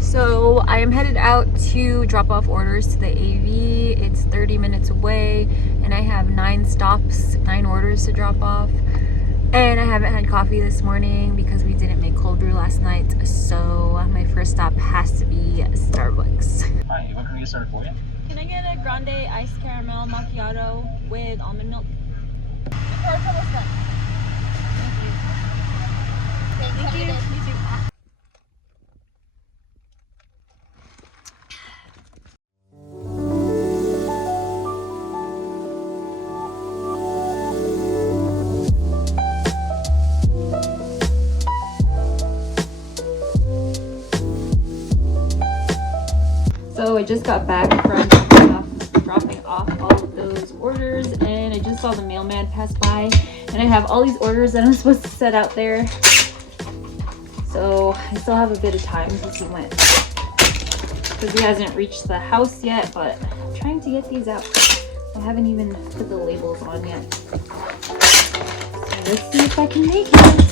So I am headed out to drop off orders to the AV. It's 30 minutes away and I have 9 stops, 9 orders to drop off. And I haven't had coffee this morning because we didn't make cold brew last night. So my first stop has to be Starbucks. Hi, what can we get started for you? Can I get a grande iced caramel macchiato with almond milk? Thank you. You too. So I just got back from dropping off all of those orders and I just saw the mailman pass by and I have all these orders that I'm supposed to set out there. So I still have a bit of time since he went, because he hasn't reached the house yet, but I'm trying to get these out. I haven't even put the labels on yet. So let's see if I can make it.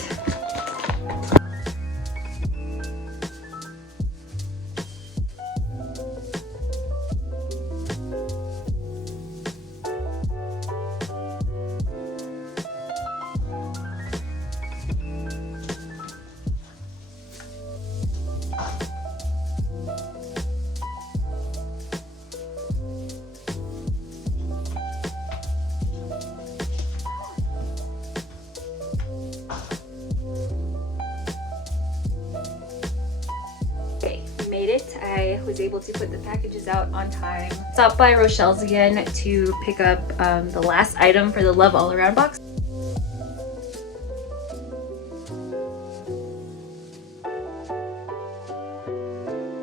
I was able to put the packages out on time. Stopped by Rochelle's again to pick up the last item for the Love All Around box.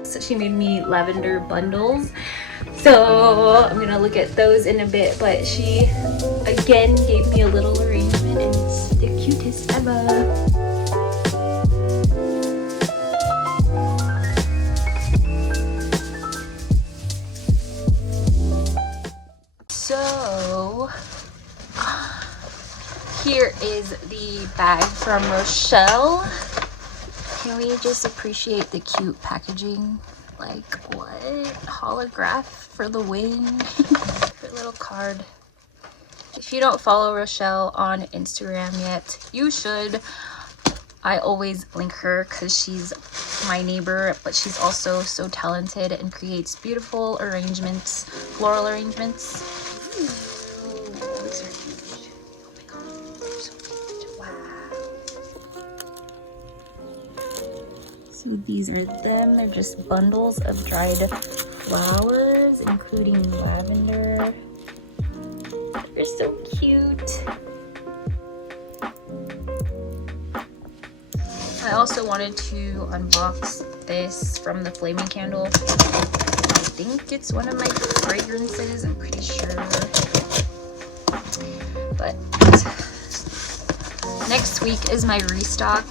So she made me lavender bundles. So I'm gonna look at those in a bit, but she again gave me a little arrangement and it's the cutest ever. So here is the bag from Rochelle. Can we just appreciate the cute packaging? Like, what? Holograph for the wing. Her little card. If you don't follow Rochelle on Instagram yet, you should. I always link her because she's my neighbor, but she's also so talented and creates beautiful arrangements, floral arrangements. Ooh, these are huge. Oh my god, they're so cute. Wow. So these are them. They're just bundles of dried flowers, including lavender. They're so cute. I also wanted to unbox this from the Flaming Candle. I think it's one of my fragrances, I'm pretty sure. But next week is my restock.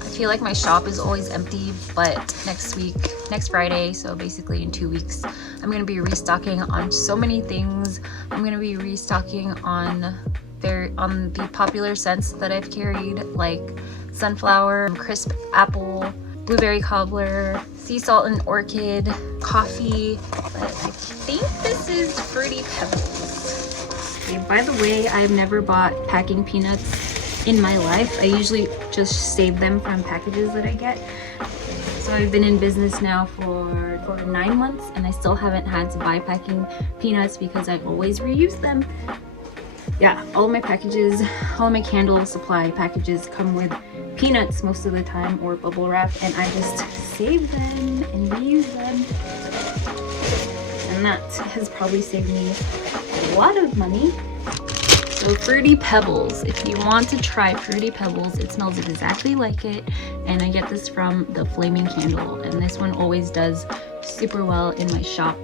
I feel like my shop is always empty, but next Friday, so basically in 2 weeks, I'm gonna be restocking on so many things. I'm gonna be restocking on the popular scents that I've carried, like sunflower, crisp apple, blueberry cobbler, sea salt and orchid, coffee, but I think this is fruity pebbles. Okay, by the way, I've never bought packing peanuts in my life. I usually just save them from packages that I get. So I've been in business now for 9 months and I still haven't had to buy packing peanuts because I always reuse them. Yeah, all my packages, all my candle supply packages come with peanuts most of the time, or bubble wrap, and I just save them and reuse them. And that has probably saved me a lot of money. So Fruity Pebbles, if you want to try Fruity Pebbles, it smells exactly like it, and I get this from the Flaming Candle, and this one always does super well in my shop.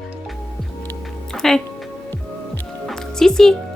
Hey, Cece.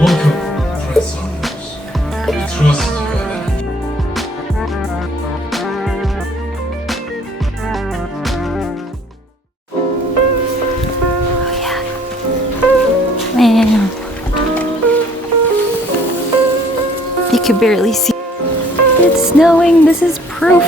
Welcome, friends owners. We trust you. Man, you can barely see. It's snowing. This is proof.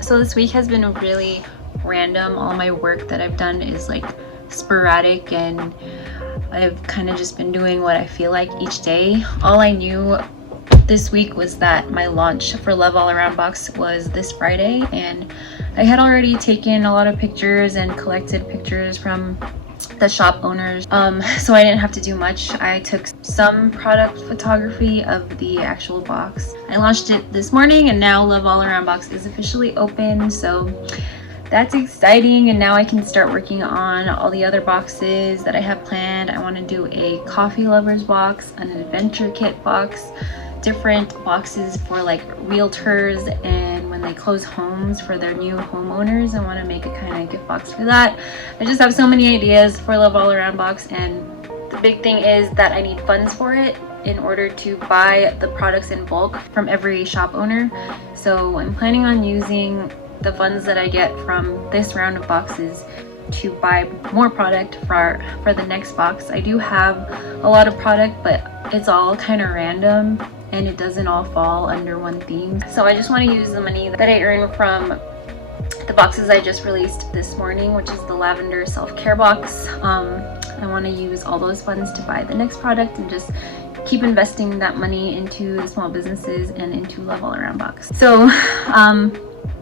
So this week has been really random. All my work that I've done is like sporadic, and I've kind of just been doing what I feel like each day. All I knew this week was that my launch for Love All Around box was this Friday, and I had already taken a lot of pictures and collected pictures from the shop owners, so I didn't have to do much. I took some product photography of the actual box. I launched it this morning, and now Love All Around box is officially open, so that's exciting. And now I can start working on all the other boxes that I have planned. I want to do a coffee lovers box, an adventure kit box, different boxes for like realtors and when they close homes for their new homeowners. I want to make a kind of gift box for that. I just have so many ideas for Love All Around box, and the big thing is that I need funds for it in order to buy the products in bulk from every shop owner. So I'm planning on using the funds that I get from this round of boxes to buy more product for the next box. I do have a lot of product, but it's all kind of random and it doesn't all fall under one theme. So I just want to use the money that I earn from the boxes I just released this morning, which is the lavender self-care box. I want to use all those funds to buy the next product and just keep investing that money into the small businesses and into Love All Around box. So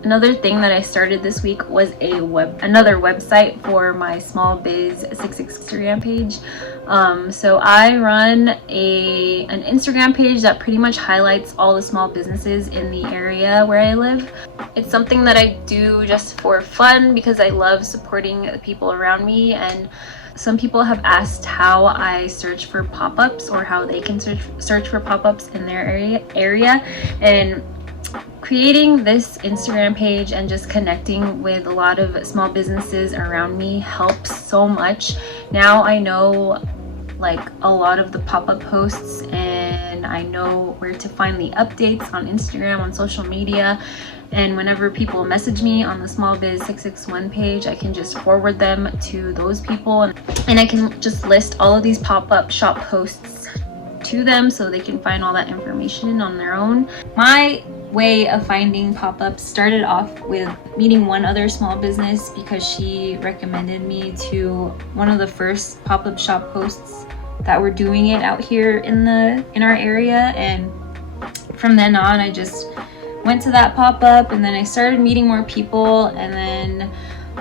another thing that I started this week was another website for my Small Biz 66 Instagram page. So I run an Instagram page that pretty much highlights all the small businesses in the area where I live. It's something that I do just for fun because I love supporting the people around me, and some people have asked how I search for pop-ups or how they can search for pop-ups in their area. And creating this Instagram page and just connecting with a lot of small businesses around me helps so much. Now I know like a lot of the pop-up posts, and I know where to find the updates on Instagram, on social media. And whenever people message me on the Small Biz 661 page, I can just forward them to those people, and I can just list all of these pop-up shop posts to them so they can find all that information on their own. My way of finding pop-ups started off with meeting one other small business because she recommended me to one of the first pop-up shop hosts that were doing it out here in our area. And from then on, I just went to that pop-up, and then I started meeting more people, and then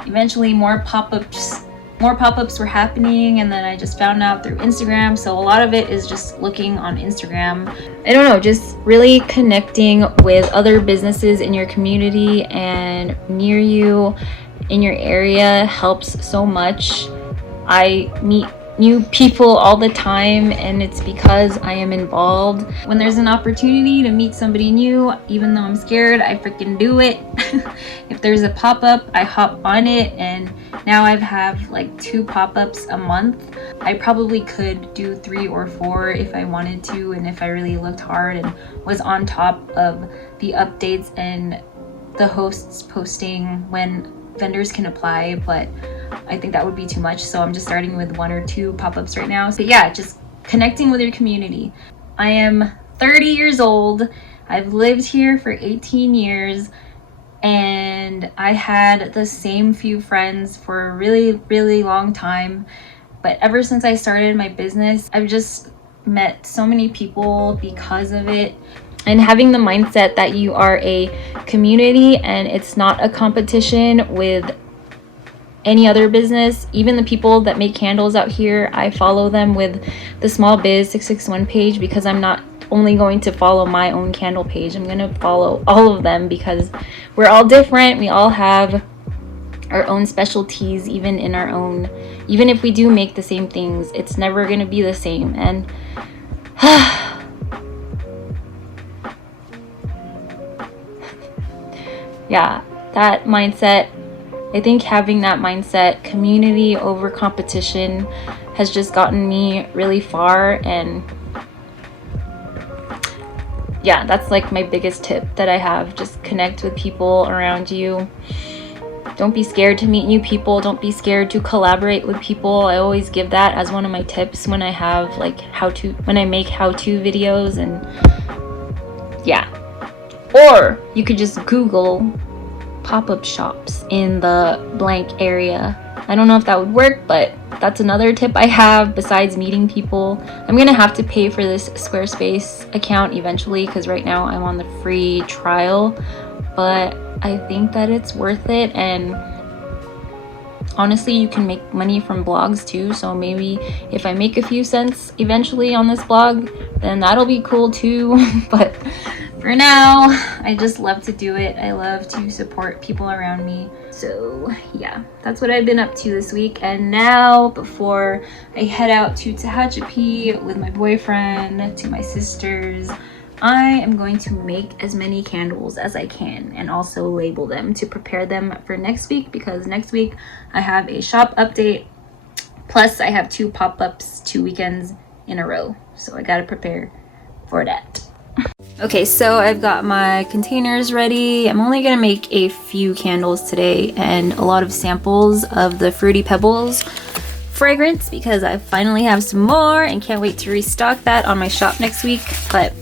eventually more pop-ups were happening, and then I just found out through Instagram. So a lot of it is just looking on Instagram. I don't know, just really connecting with other businesses in your community and near you in your area helps so much. I meet new people all the time, and it's because I am involved. When there's an opportunity to meet somebody new, even though I'm scared, I freaking do it. If there's a pop-up, I hop on it, and now I have like 2 pop-ups a month. I probably could do 3 or 4 if I wanted to, and if I really looked hard and was on top of the updates and the hosts posting when vendors can apply. But I think that would be too much, so I'm just starting with 1 or 2 pop-ups right now. So yeah, just connecting with your community. I am 30 years old. I've lived here for 18 years, and I had the same few friends for a really, really long time. But ever since I started my business, I've just met so many people because of it. And having the mindset that you are a community and it's not a competition with any other business. Even the people that make candles out here, I follow them with the Small Biz 661 page because I'm not only going to follow my own candle page. I'm going to follow all of them because we're all different. We all have our own specialties, even in our own even if we do make the same things, it's never gonna be the same. And yeah, that mindset, I think having that mindset, community over competition, has just gotten me really far. And yeah, that's like my biggest tip that I have. Just connect with people around you. Don't be scared to meet new people. Don't be scared to collaborate with people. I always give that as one of my tips when I have like when I make how-to videos. And yeah, or you could just Google pop-up shops in the blank area. I don't know if that would work, but that's another tip I have besides meeting people. I'm gonna have to pay for this Squarespace account eventually, because right now I'm on the free trial, but I think that it's worth it. And honestly, you can make money from blogs too, so maybe if I make a few cents eventually on this blog, then that'll be cool too. But for now, I just love to do it. I love to support people around me. So yeah, that's what I've been up to this week. And now, before I head out to Tehachapi with my boyfriend, to my sisters, I am going to make as many candles as I can and also label them to prepare them for next week, because next week I have a shop update, plus I have 2 pop-ups 2 weekends in a row, so I gotta prepare for that. Okay, so I've got my containers ready. I'm only gonna make a few candles today and a lot of samples of the Fruity Pebbles fragrance, because I finally have some more and can't wait to restock that on my shop next week. But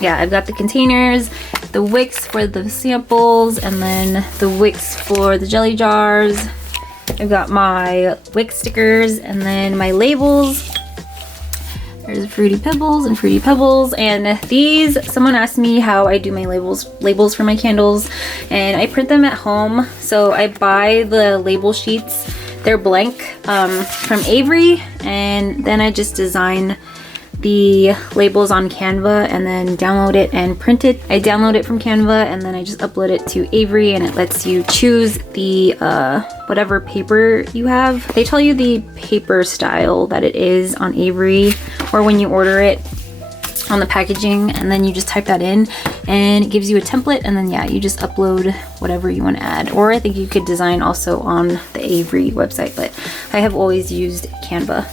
yeah, I've got the containers, the wicks for the samples, and then the wicks for the jelly jars. I've got my wick stickers and then my labels. There's Fruity Pebbles and Fruity Pebbles. And these, someone asked me how I do my labels for my candles, and I print them at home. So I buy the label sheets, they're blank, from Avery, and then I just design the labels on Canva and then download it and print it. I download it from Canva and then I just upload it to Avery, and it lets you choose the whatever paper you have. They tell you the paper style that it is on Avery, or when you order it on the packaging, and then you just type that in and it gives you a template, and then yeah, you just upload whatever you want to add. Or I think you could design also on the Avery website, but I have always used Canva.